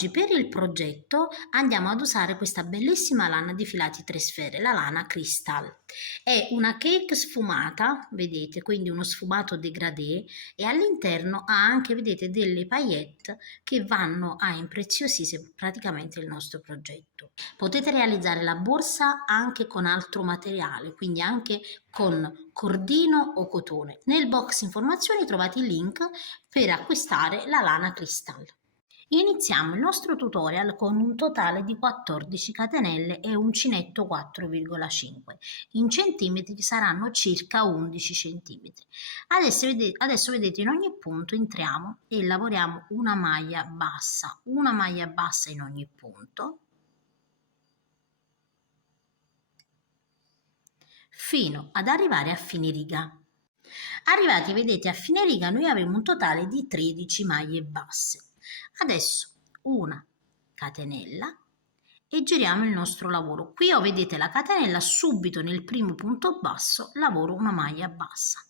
oggi per il progetto andiamo ad usare questa bellissima lana di filati 3 sfere, la lana Crystal. È una cake sfumata, vedete, quindi uno sfumato degradé, e all'interno ha anche, vedete, delle paillette che vanno a impreziosire praticamente il nostro progetto. Potete realizzare la borsa anche con altro materiale, quindi anche con cordino o cotone. Nel box informazioni trovate il link per acquistare la lana Crystal. Iniziamo il nostro tutorial con un totale di 14 catenelle e uncinetto 4,5. In centimetri saranno circa 11 centimetri. Adesso vedete, in ogni punto entriamo e lavoriamo una maglia bassa in ogni punto, fino ad arrivare a fine riga. Arrivati, vedete, a fine riga noi avremo un totale di 13 maglie basse. Adesso una catenella e giriamo il nostro lavoro. Qui vedete la catenella, subito nel primo punto basso lavoro una maglia bassa.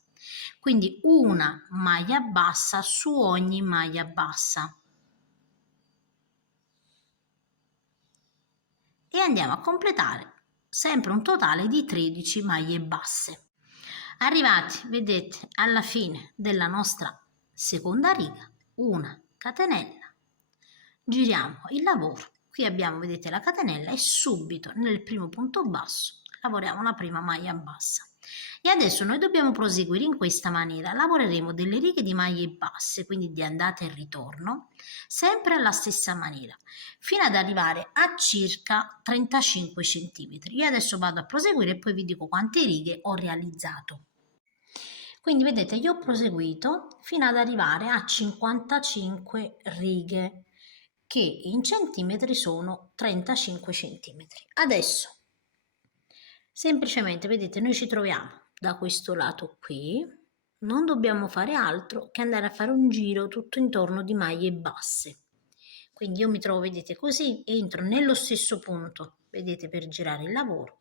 Quindi una maglia bassa su ogni maglia bassa. E andiamo a completare sempre un totale di 13 maglie basse. Arrivati, vedete, alla fine della nostra seconda riga, una catenella, giriamo il lavoro. Qui abbiamo, vedete, la catenella e subito nel primo punto basso lavoriamo la prima maglia bassa. E adesso noi dobbiamo proseguire in questa maniera. Lavoreremo delle righe di maglie basse, quindi di andata e ritorno, sempre alla stessa maniera, fino ad arrivare a circa 35 cm. Io adesso vado a proseguire e poi vi dico quante righe ho realizzato. Quindi vedete, io ho proseguito fino ad arrivare a 55 righe, che in centimetri sono 35 centimetri. Adesso semplicemente, vedete, noi ci troviamo da questo lato qui, non dobbiamo fare altro che andare a fare un giro tutto intorno di maglie basse. Quindi io mi trovo, vedete, così, entro nello stesso punto, vedete, per girare il lavoro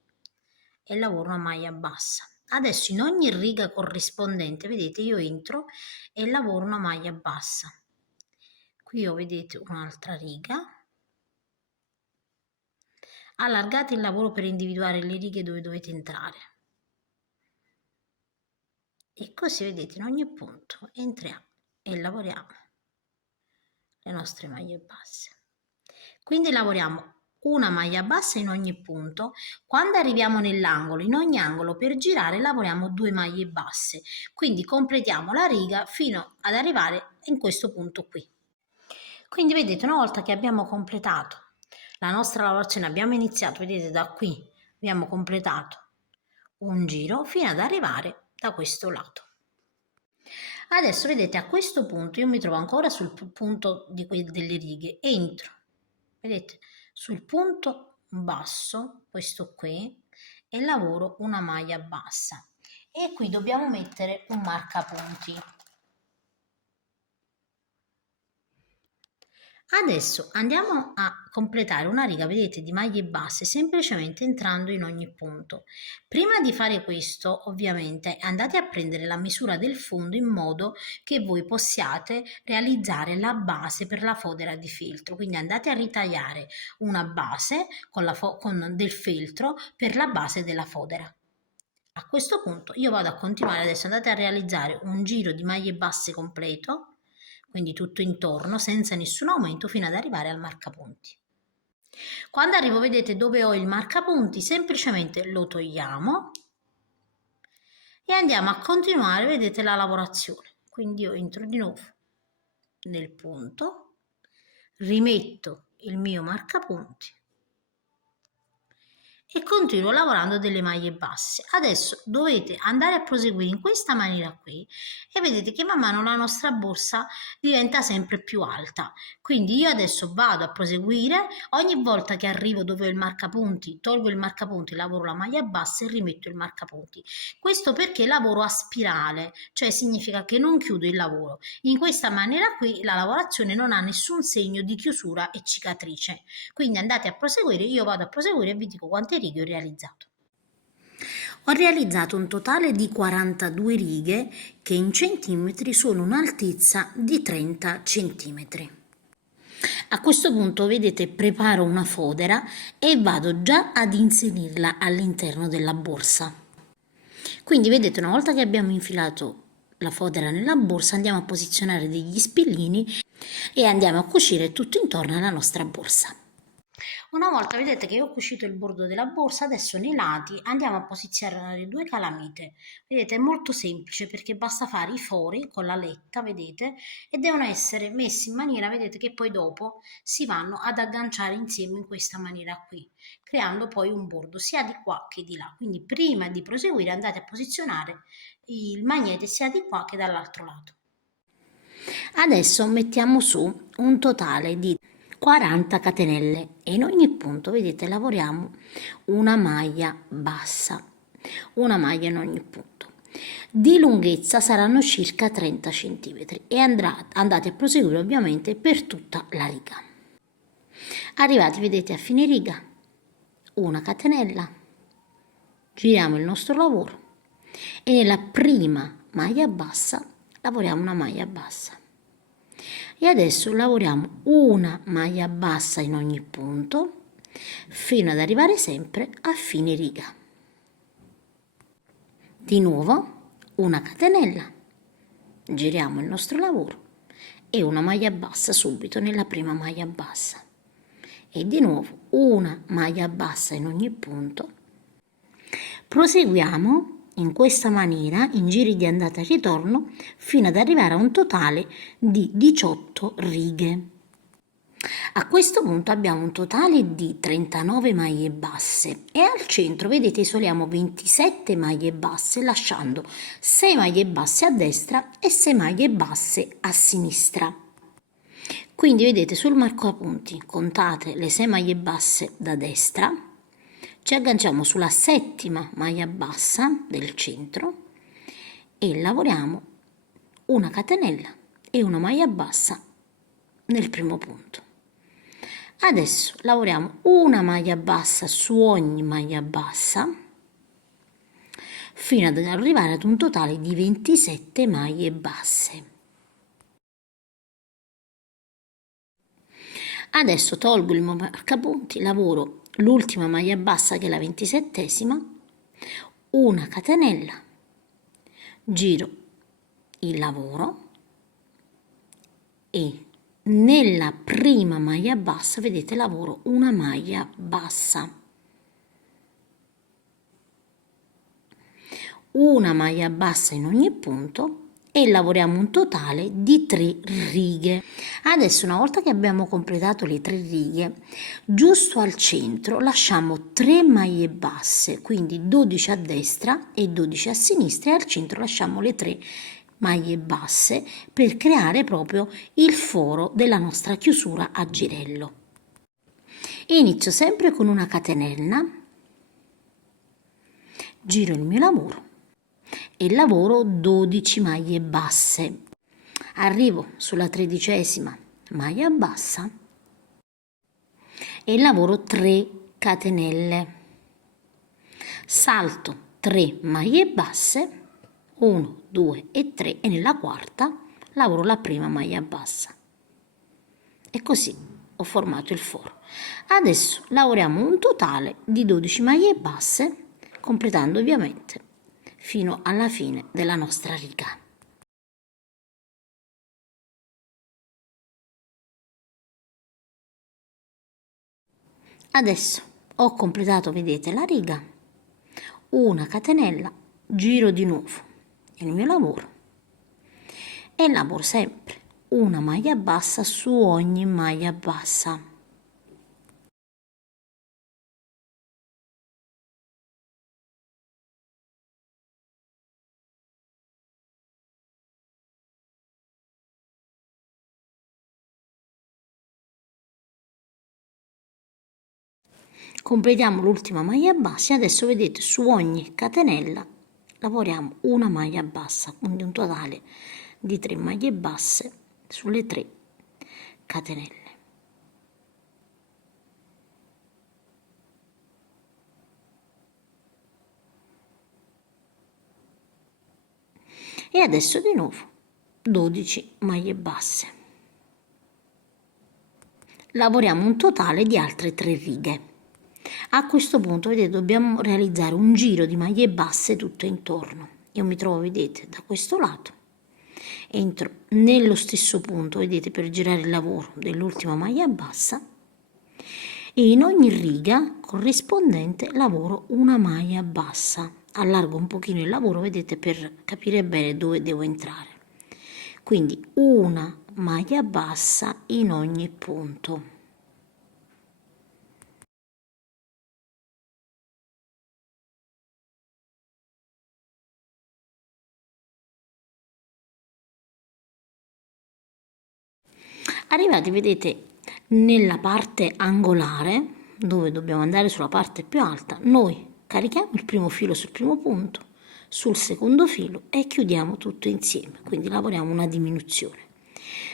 e lavoro una maglia bassa. Adesso in ogni riga corrispondente, vedete, io entro e lavoro una maglia bassa. Qui vedete, un'altra riga. Allargate il lavoro per individuare le righe dove dovete entrare. E così, vedete, in ogni punto entriamo e lavoriamo le nostre maglie basse. Quindi lavoriamo una maglia bassa in ogni punto. Quando arriviamo nell'angolo, in ogni angolo per girare lavoriamo 2 maglie basse. Quindi completiamo la riga fino ad arrivare in questo punto qui. Quindi vedete, una volta che abbiamo completato la nostra lavorazione, abbiamo iniziato, vedete, da qui abbiamo completato un giro fino ad arrivare da questo lato. Adesso vedete, a questo punto io mi trovo ancora sul punto delle righe, entro, vedete, sul punto basso, questo qui, e lavoro una maglia bassa, e qui dobbiamo mettere un marcapunti. Adesso andiamo a completare una riga, vedete, di maglie basse, semplicemente entrando in ogni punto. Prima di fare questo, ovviamente, andate a prendere la misura del fondo in modo che voi possiate realizzare la base per la fodera di feltro. Quindi andate a ritagliare una base con del feltro per la base della fodera. A questo punto io vado a continuare, adesso andate a realizzare un giro di maglie basse completo, quindi tutto intorno senza nessun aumento fino ad arrivare al marcapunti. Quando arrivo, vedete, dove ho il marcapunti, semplicemente lo togliamo e andiamo a continuare, vedete, la lavorazione. Quindi io entro di nuovo nel punto, rimetto il mio marcapunti e continuo lavorando delle maglie basse. Adesso dovete andare a proseguire in questa maniera qui e vedete che man mano la nostra borsa diventa sempre più alta. Quindi io adesso vado a proseguire, ogni volta che arrivo dove ho il marcapunti, tolgo il marcapunti, lavoro la maglia bassa e rimetto il marcapunti. Questo perché lavoro a spirale, cioè significa che non chiudo il lavoro. In questa maniera qui la lavorazione non ha nessun segno di chiusura e cicatrice. Quindi andate a proseguire, io vado a proseguire e vi dico quante righe ho realizzato. Ho realizzato un totale di 42 righe che in centimetri sono un'altezza di 30 centimetri. A questo punto, vedete, preparo una fodera e vado già ad inserirla all'interno della borsa. Quindi vedete, una volta che abbiamo infilato la fodera nella borsa, andiamo a posizionare degli spillini e andiamo a cucire tutto intorno alla nostra borsa. Una volta vedete che ho cucito il bordo della borsa, adesso nei lati andiamo a posizionare due calamite. Vedete, è molto semplice perché basta fare i fori con la lecca, vedete, e devono essere messi in maniera, vedete, che poi dopo si vanno ad agganciare insieme in questa maniera qui, creando poi un bordo sia di qua che di là. Quindi prima di proseguire andate a posizionare il magnete sia di qua che dall'altro lato. Adesso mettiamo su un totale di 40 catenelle e in ogni punto, vedete, lavoriamo una maglia bassa, una maglia in ogni punto. Di lunghezza saranno circa 30 cm e andate a proseguire ovviamente per tutta la riga. Arrivati, vedete, a fine riga, una catenella, giriamo il nostro lavoro e nella prima maglia bassa lavoriamo una maglia bassa. E adesso lavoriamo una maglia bassa in ogni punto fino ad arrivare sempre a fine riga. Di nuovo una catenella, giriamo il nostro lavoro e una maglia bassa subito nella prima maglia bassa e di nuovo una maglia bassa in ogni punto. Proseguiamo in questa maniera in giri di andata e ritorno fino ad arrivare a un totale di 18 righe. A questo punto abbiamo un totale di 39 maglie basse e al centro, vedete, isoliamo 27 maglie basse lasciando 6 maglie basse a destra e 6 maglie basse a sinistra. Quindi vedete, sul marcapunti contate le 6 maglie basse da destra, ci agganciamo sulla settima maglia bassa del centro e lavoriamo una catenella e una maglia bassa nel primo punto. Adesso lavoriamo una maglia bassa su ogni maglia bassa fino ad arrivare ad un totale di 27 maglie basse. Adesso tolgo il marcapunti, lavoro l'ultima maglia bassa che è la 27esima, una catenella, giro il lavoro e nella prima maglia bassa, vedete, lavoro una maglia bassa, una maglia bassa in ogni punto e lavoriamo un totale di 3 righe. Adesso, una volta che abbiamo completato le 3 righe, giusto al centro lasciamo 3 maglie basse, quindi 12 a destra e 12 a sinistra, e al centro lasciamo le 3 maglie basse per creare proprio il foro della nostra chiusura a girello. Inizio sempre con una catenella, giro il mio lavoro e lavoro 12 maglie basse. Arrivo sulla 13esima maglia bassa e lavoro 3 catenelle. Salto 3 maglie basse, 1, 2 e 3, e nella quarta lavoro la prima maglia bassa. E così ho formato il foro. Adesso lavoriamo un totale di 12 maglie basse, completando ovviamente fino alla fine della nostra riga. Adesso ho completato, vedete, la riga, una catenella, giro di nuovo il mio lavoro e lavoro sempre una maglia bassa su ogni maglia bassa. Completiamo l'ultima maglia bassa e adesso, vedete, su ogni catenella lavoriamo una maglia bassa, quindi un totale di 3 maglie basse sulle 3 catenelle. E adesso di nuovo 12 maglie basse. lavoriamo un totale di altre 3 righe. A questo punto, vedete, dobbiamo realizzare un giro di maglie basse tutto intorno. Io mi trovo, vedete, da questo lato, entro nello stesso punto, vedete, per girare il lavoro dell'ultima maglia bassa, e in ogni riga corrispondente lavoro una maglia bassa. Allargo un pochino il lavoro, vedete, per capire bene dove devo entrare. Quindi una maglia bassa in ogni punto. Arrivati, vedete, nella parte angolare, dove dobbiamo andare sulla parte più alta, noi carichiamo il primo filo sul primo punto, sul secondo filo e chiudiamo tutto insieme, quindi lavoriamo una diminuzione.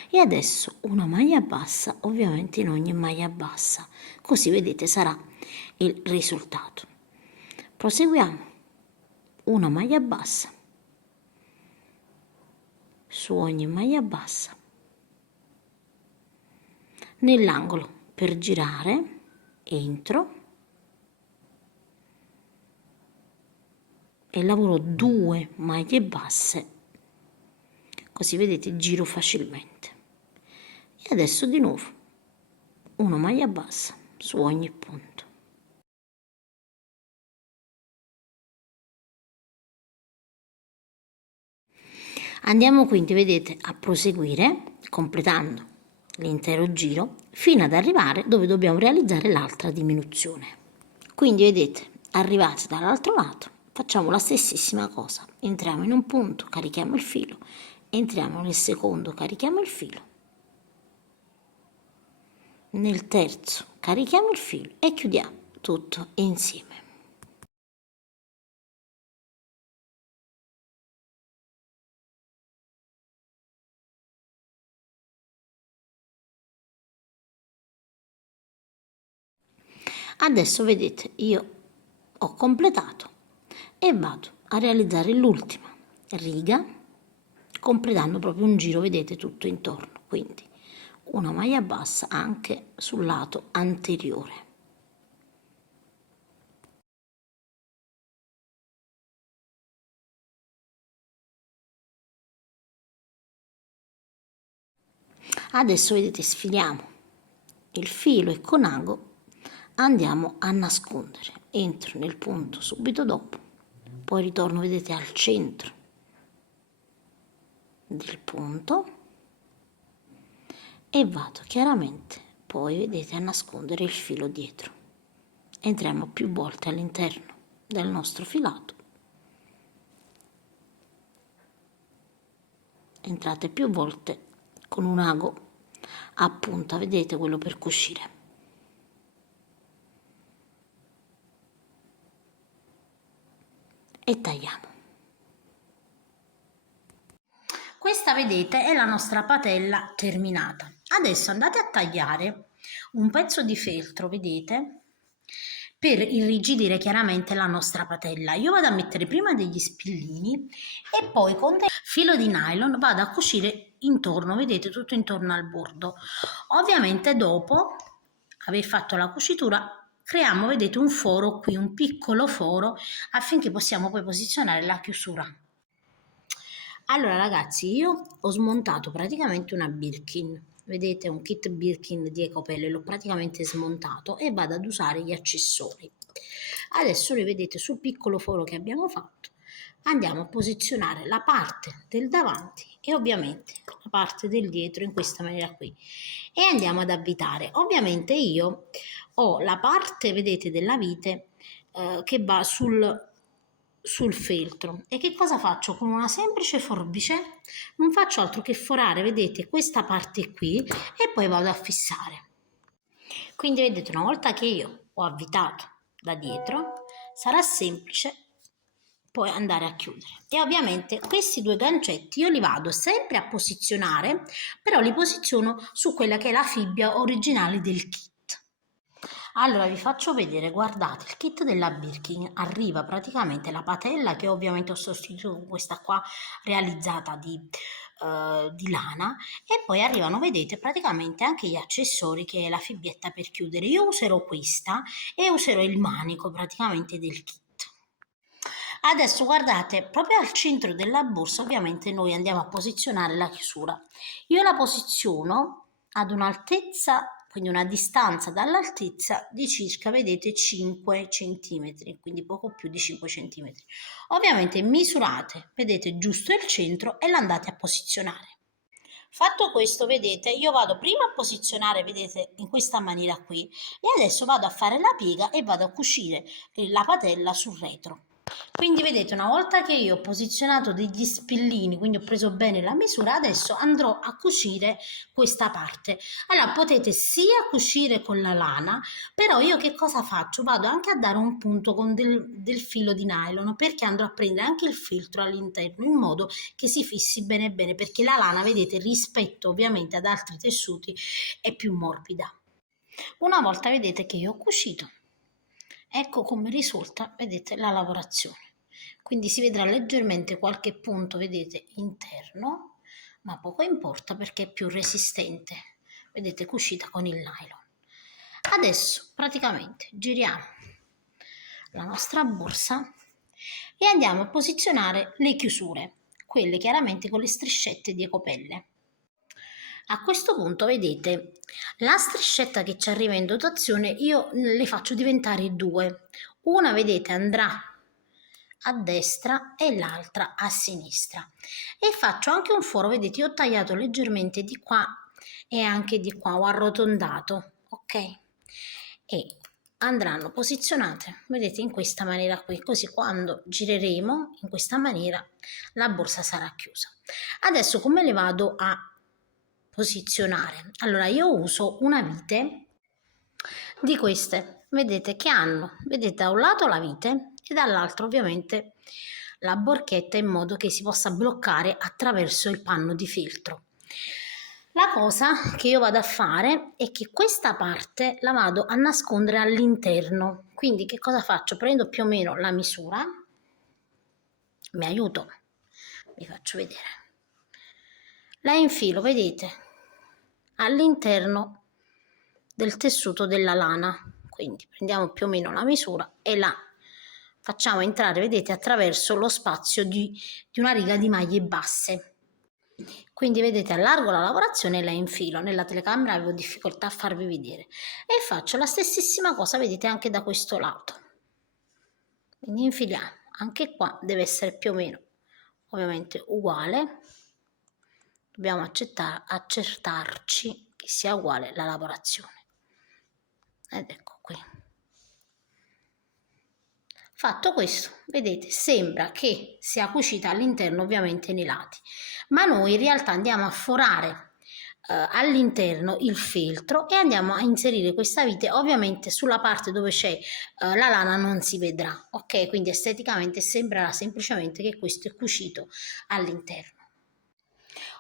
E adesso una maglia bassa, ovviamente in ogni maglia bassa, così vedete sarà il risultato. Proseguiamo, una maglia bassa su ogni maglia bassa, nell'angolo per girare entro e lavoro 2 maglie basse, così vedete giro facilmente. E adesso di nuovo una maglia bassa su ogni punto. Andiamo quindi, vedete, a proseguire completando l'intero giro fino ad arrivare dove dobbiamo realizzare l'altra diminuzione. Quindi vedete, arrivati dall'altro lato, facciamo la stessissima cosa. Entriamo in un punto, carichiamo il filo, entriamo nel secondo, carichiamo il filo, nel terzo carichiamo il filo e chiudiamo tutto insieme. Adesso vedete, io ho completato e vado a realizzare l'ultima riga completando proprio un giro, vedete, tutto intorno, quindi una maglia bassa anche sul lato anteriore. Adesso vedete, sfiliamo il filo e con ago andiamo a nascondere, entro nel punto subito dopo, poi ritorno, vedete, al centro del punto e vado chiaramente poi, vedete, a nascondere il filo dietro. Entriamo più volte all'interno del nostro filato, entrate più volte con un ago a punta, vedete, quello per cucire. E tagliamo. Questa, vedete, è la nostra patella terminata. Adesso andate a tagliare un pezzo di feltro, vedete, per irrigidire chiaramente la nostra patella. Io vado a mettere prima degli spillini e poi con del filo di nylon vado a cucire intorno, vedete, tutto intorno al bordo. Ovviamente dopo aver fatto la cucitura creiamo, vedete, un foro qui, un piccolo foro, affinché possiamo poi posizionare la chiusura. Allora ragazzi, io ho smontato praticamente una Birkin, vedete, un kit Birkin di Ecopelle, l'ho praticamente smontato e vado ad usare gli accessori. Adesso le vedete sul piccolo foro che abbiamo fatto, andiamo a posizionare la parte del davanti e ovviamente la parte del dietro in questa maniera qui e andiamo ad avvitare. Ovviamente io ho la parte, vedete, della vite che va sul feltro. E che cosa faccio? Con una semplice forbice non faccio altro che forare, vedete, questa parte qui e poi vado a fissare. Quindi vedete, una volta che io ho avvitato da dietro, sarà semplice poi andare a chiudere. E ovviamente questi 2 gancetti io li vado sempre a posizionare, però li posiziono su quella che è la fibbia originale del kit. Allora vi faccio vedere, guardate, il kit della Birkin arriva praticamente la patella che ovviamente ho sostituito con questa qua realizzata di di lana, e poi arrivano, vedete, praticamente anche gli accessori, che è la fibbietta per chiudere. Io userò questa e userò il manico praticamente del kit. Adesso guardate, proprio al centro della borsa ovviamente noi andiamo a posizionare la chiusura. Io la posiziono ad un'altezza, quindi una distanza dall'altezza di circa, vedete, 5 centimetri, quindi poco più di 5 centimetri. Ovviamente misurate, vedete, giusto il centro e l'andate a posizionare. Fatto questo, vedete, io vado prima a posizionare, vedete, in questa maniera qui, e adesso vado a fare la piega e vado a cucire la patella sul retro. Quindi vedete, una volta che io ho posizionato degli spillini, quindi ho preso bene la misura, adesso andrò a cucire questa parte. Allora potete sia cucire con la lana, però io che cosa faccio? Vado anche a dare un punto con del filo di nylon, perché andrò a prendere anche il filtro all'interno, in modo che si fissi bene bene, perché la lana, vedete, rispetto ovviamente ad altri tessuti è più morbida. Una volta vedete che io ho cucito, ecco come risulta, vedete, la lavorazione. Quindi si vedrà leggermente qualche punto, vedete, interno, ma poco importa perché è più resistente. Vedete, cucita con il nylon. Adesso praticamente giriamo la nostra borsa e andiamo a posizionare le chiusure, quelle chiaramente con le striscette di ecopelle. A questo punto, vedete, la striscetta che ci arriva in dotazione io le faccio diventare due. Una, vedete, andrà a destra e l'altra a sinistra. E faccio anche un foro, vedete, io ho tagliato leggermente di qua e anche di qua, ho arrotondato, ok? E andranno posizionate, vedete, in questa maniera qui, così quando gireremo in questa maniera la borsa sarà chiusa. Adesso come le vado a posizionare? Allora io uso una vite di queste, vedete, che hanno, vedete, da un lato la vite e dall'altro ovviamente la borchetta, in modo che si possa bloccare attraverso il panno di filtro. La cosa che io vado a fare è che questa parte la vado a nascondere all'interno. Quindi che cosa faccio? Prendo più o meno la misura, mi aiuto, vi faccio vedere. La infilo, vedete, all'interno del tessuto della lana. Quindi prendiamo più o meno la misura e la facciamo entrare, vedete, attraverso lo spazio di una riga di maglie basse. Quindi vedete, allargo la lavorazione e la infilo. Nella telecamera avevo difficoltà a farvi vedere, e faccio la stessissima cosa, vedete, anche da questo lato. Quindi infiliamo, anche qua deve essere più o meno ovviamente uguale, dobbiamo accertarci che sia uguale la lavorazione, ed ecco qui. Fatto questo, vedete, sembra che sia cucita all'interno, ovviamente nei lati, ma noi in realtà andiamo a forare all'interno il feltro e andiamo a inserire questa vite, ovviamente sulla parte dove c'è la lana non si vedrà, ok? Quindi esteticamente sembrerà semplicemente che questo è cucito all'interno.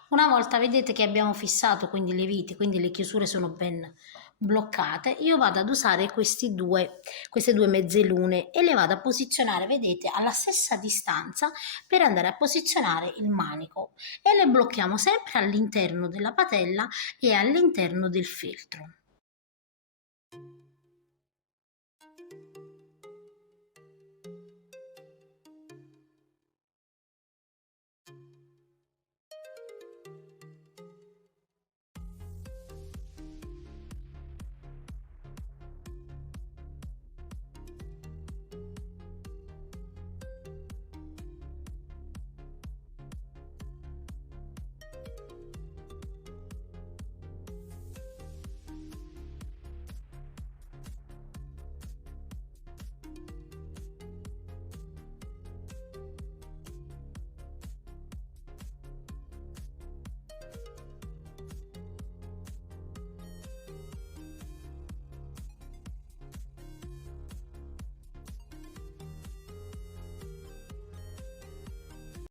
Una volta vedete che abbiamo fissato quindi le viti, quindi le chiusure sono ben bloccate, io vado ad usare queste due mezzelune e le vado a posizionare, vedete, alla stessa distanza, per andare a posizionare il manico, e le blocchiamo sempre all'interno della patella e all'interno del feltro.